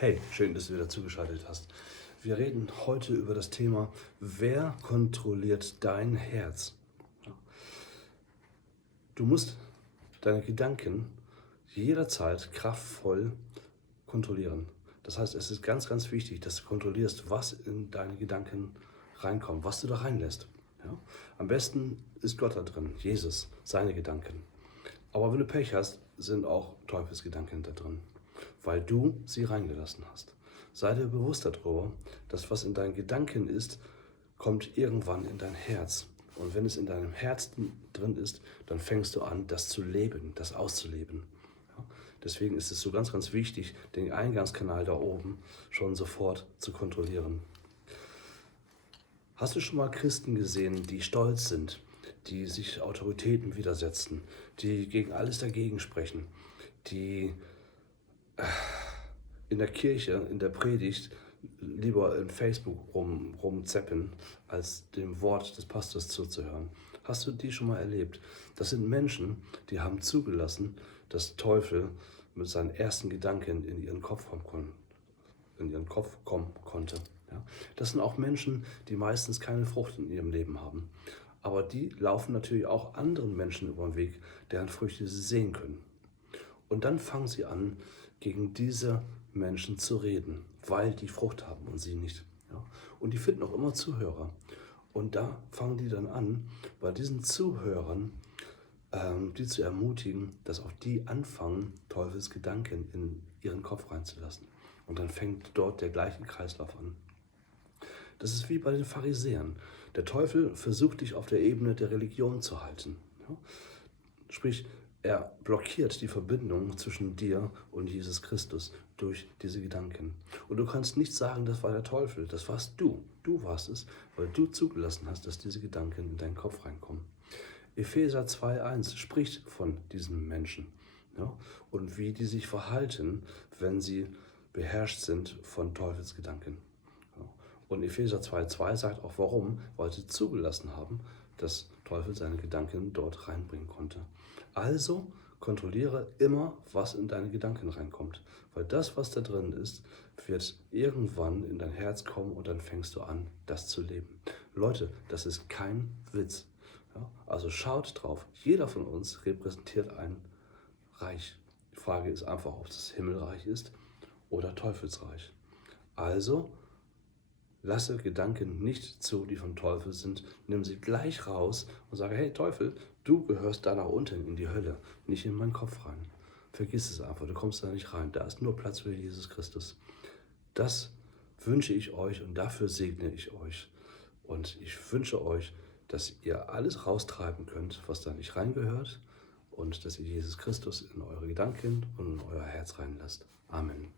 Hey, schön, dass du wieder zugeschaltet hast. Wir reden heute über das Thema, wer kontrolliert dein Herz? Du musst deine Gedanken jederzeit kraftvoll kontrollieren. Das heißt, es ist ganz, ganz wichtig, dass du kontrollierst, was in deine Gedanken reinkommt, was du da reinlässt. Ja? Am besten ist Gott da drin, Jesus, seine Gedanken. Aber wenn du Pech hast, sind auch Teufelsgedanken da drin, weil du sie reingelassen hast. Sei dir bewusst darüber, dass was in deinen Gedanken ist, kommt irgendwann in dein Herz. Und wenn es in deinem Herzen drin ist, dann fängst du an, das zu leben, das auszuleben. Ja? Deswegen ist es so ganz, ganz wichtig, den Eingangskanal da oben schon sofort zu kontrollieren. Hast du schon mal Christen gesehen, die stolz sind, die sich Autoritäten widersetzen, die gegen alles dagegen sprechen, die in der Kirche, in der Predigt lieber in Facebook rumzeppen, als dem Wort des Pastors zuzuhören? Hast du die schon mal erlebt? Das sind Menschen, die haben zugelassen, dass Teufel mit seinen ersten Gedanken in ihren Kopf kommen konnte. Ja? Das sind auch Menschen, die meistens keine Frucht in ihrem Leben haben. Aber die laufen natürlich auch anderen Menschen über den Weg, deren Früchte sie sehen können. Und dann fangen sie an, gegen diese Menschen zu reden, weil die Frucht haben und sie nicht. Ja? Und die finden auch immer Zuhörer. Und da fangen die dann an, bei diesen Zuhörern die zu ermutigen, dass auch die anfangen, Teufels Gedanken in ihren Kopf reinzulassen. Und dann fängt dort der gleiche Kreislauf an. Das ist wie bei den Pharisäern. Der Teufel versucht dich auf der Ebene der Religion zu halten. Ja? Sprich, er blockiert die Verbindung zwischen dir und Jesus Christus durch diese Gedanken. Und du kannst nicht sagen, das war der Teufel, das warst du. Du warst es, weil du zugelassen hast, dass diese Gedanken in deinen Kopf reinkommen. Epheser 2,1 spricht von diesen Menschen, ja, und wie die sich verhalten, wenn sie beherrscht sind von Teufelsgedanken. Ja. Und Epheser 2,2 sagt auch warum, weil sie zugelassen haben, dass Teufel seine Gedanken dort reinbringen konnte. Also kontrolliere immer, was in deine Gedanken reinkommt, weil das, was da drin ist, wird irgendwann in dein Herz kommen und dann fängst du an, das zu leben. Leute, das ist kein Witz. Ja, also schaut drauf, jeder von uns repräsentiert ein Reich. Die Frage ist einfach, ob es Himmelreich ist oder Teufelsreich. Also lasse Gedanken nicht zu, die vom Teufel sind. Nimm sie gleich raus und sage, hey Teufel, du gehörst da nach unten in die Hölle, nicht in meinen Kopf rein. Vergiss es einfach, du kommst da nicht rein. Da ist nur Platz für Jesus Christus. Das wünsche ich euch und dafür segne ich euch. Und ich wünsche euch, dass ihr alles raustreiben könnt, was da nicht reingehört, und dass ihr Jesus Christus in eure Gedanken und in euer Herz reinlasst. Amen.